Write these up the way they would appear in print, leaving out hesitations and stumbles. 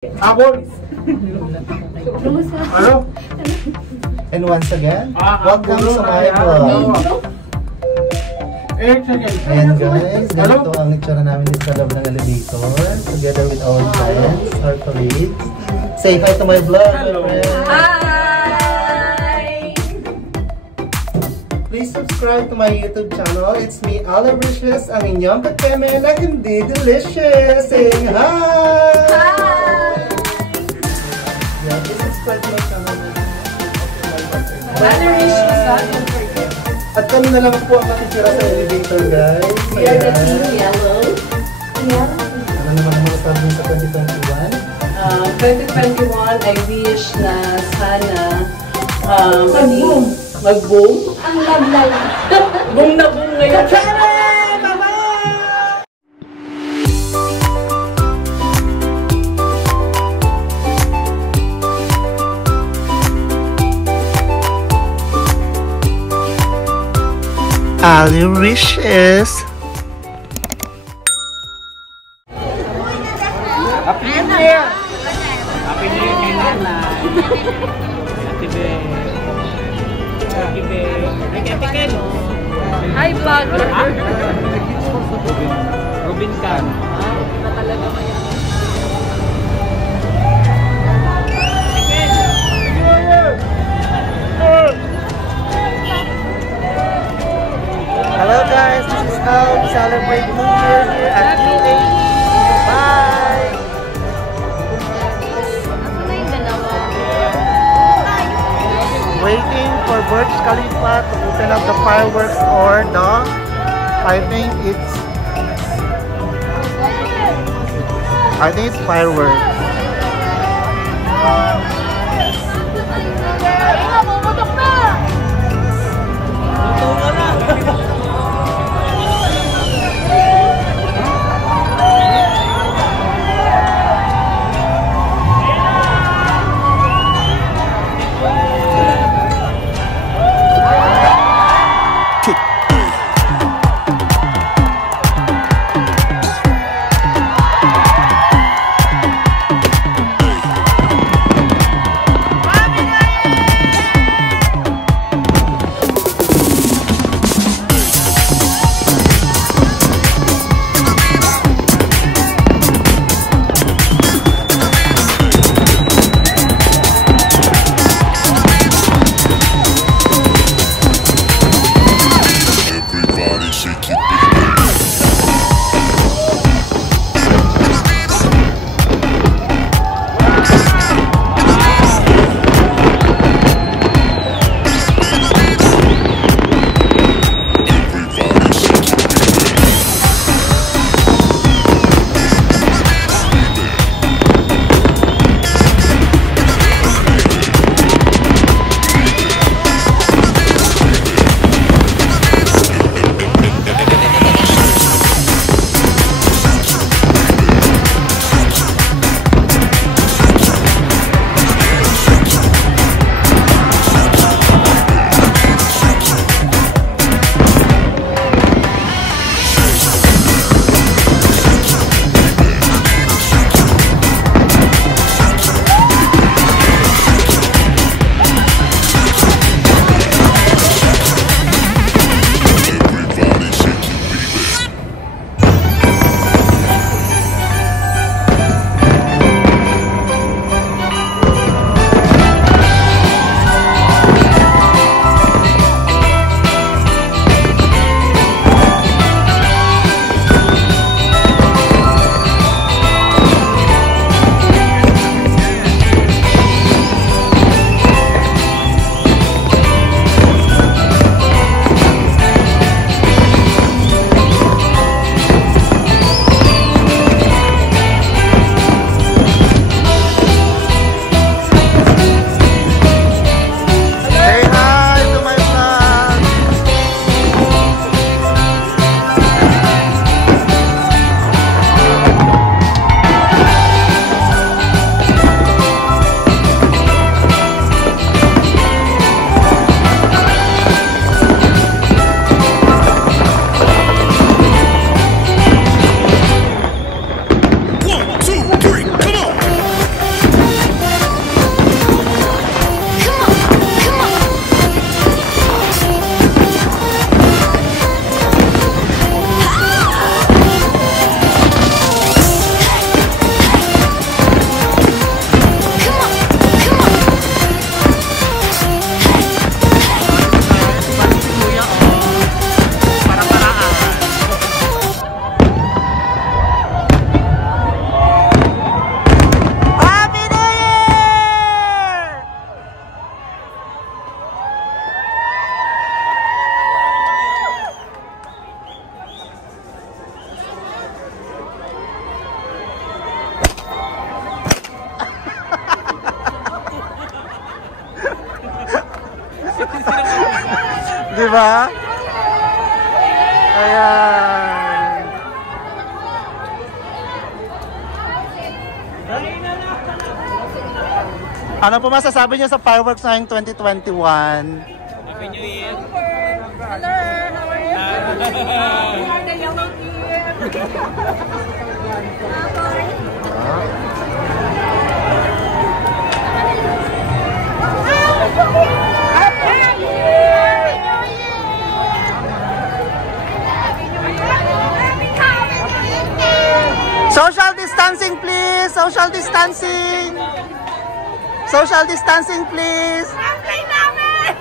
Abon! Ano? And once again, welcome to my vlog. Ayan guys, ganito ang itsura namin dito sa loob ng elevator. Together with our clients, our colleagues. Say hi to my vlog. Hello. Hi! Please subscribe to my YouTube channel. It's me, Alavricious, ang inyong kakeme na hindi delicious. Saying hi! Hi! Yeah, please subscribe to my channel. Alavricious, don't forget. At kami na lang po ang matitira sa elevator, guys. We are the team yellow. Yeah. Ano naman ang masasabi niyo sa 2021? 2021, I wish na sana mag-boom. Ang lablay. Boom na boom ngayon. Alavricious. Happy New Year! Happy New Year kay Nanay! Happy Day! Happy Day! Nag-etiket! Hi, vlogger! Robin Can. Na talaga maya. Hello guys, this is how we celebrate New Year here at UAE. Bye! Waiting for Burj Khalifa to open up the fireworks or the, I think it's fireworks. Di ba? Ayan. Ano po masasabi niyo sa fireworks ngayong 2021? Happy New Year! Hello, how are you? We are the yellow team. Social distancing, please! Social distancing! Social distancing, please! Happy namin!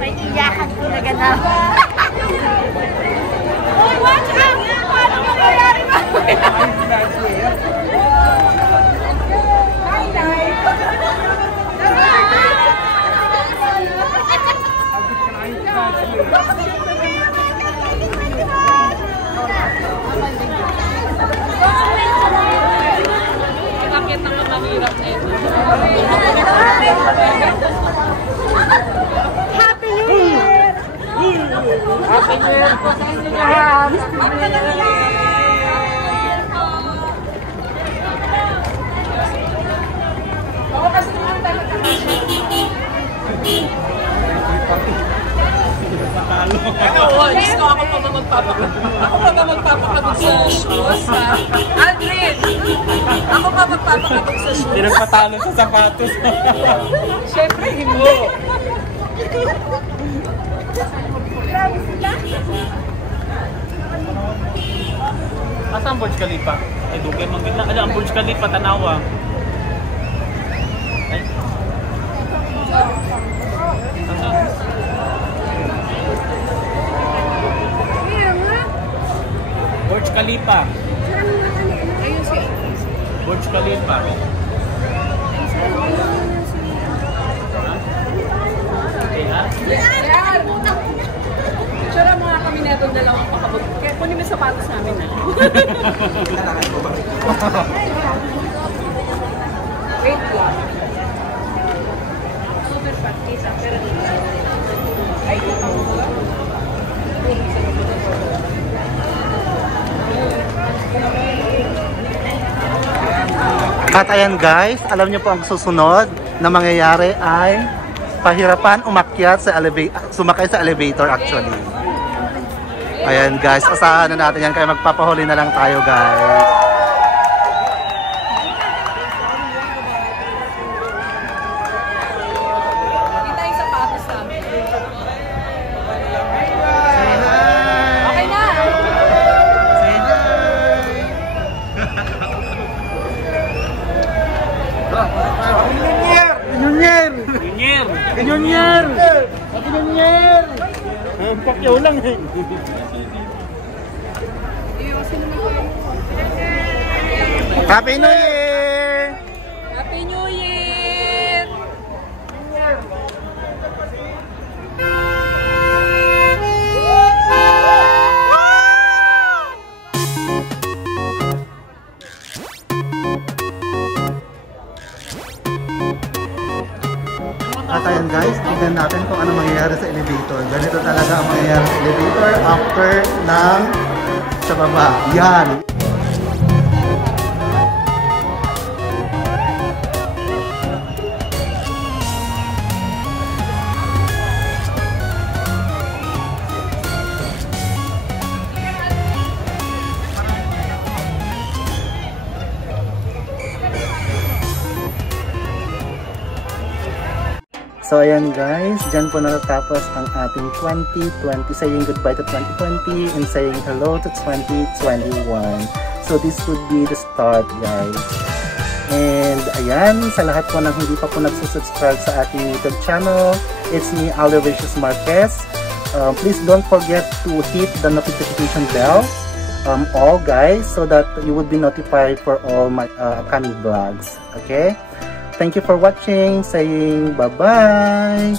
May iyakan ko na ganap. Oh, watch out! Paano mangyayari ba? Bakit ang mahirap na ito? Happy New Year! Happy New Year po sa inyo lahat! Diyos ko, ako pa ba magpapakabog sa shoes, ha? Aldrin! Ako pa magpapakabog sa shoes. Hindi nagpatalo sa sapatos. Siyempre, hindi. Asa ang Burj Khalifa? Ay, dugay man gid na. Ala, ang Burj Khalifa, tanawa. Ay. Burj Khalifa. Burj Khalifa. Okay, ha? Yan! Tsura mga kami na itong dalawang pakabog. Kaya kunin mo sapatos namin, ha? Wait lang. Super fat kita, pero ay, At ayan guys, alam niyo po ang susunod na mangyayari ay pahirapan umakyat sa sumakay sa elevator actually. Ayan guys, asahan na natin yan kaya magpapahuli na lang tayo guys. kita yung sapatos namin. Okay na! Junior! Junior! Happy New Year! Pakyaw lang eh. Happy New Year! Happy New Year! At ayan guys, tignan natin kung ano mangyayari sa elevator. Ganito talaga ang mangyayari sa elevator after ng sa baba. Yan! So ayan guys, dyan po natatapos ang ating 2020, saying goodbye to 2020 and saying hello to 2021. So this would be the start guys. And ayan, sa lahat po ng hindi pa po nagsusubscribe sa ating YouTube channel, it's me, Aloysius Marquez. Please don't forget to hit the notification bell all guys, so that you would be notified for all my upcoming vlogs. Okay, thank you for watching, saying bye bye.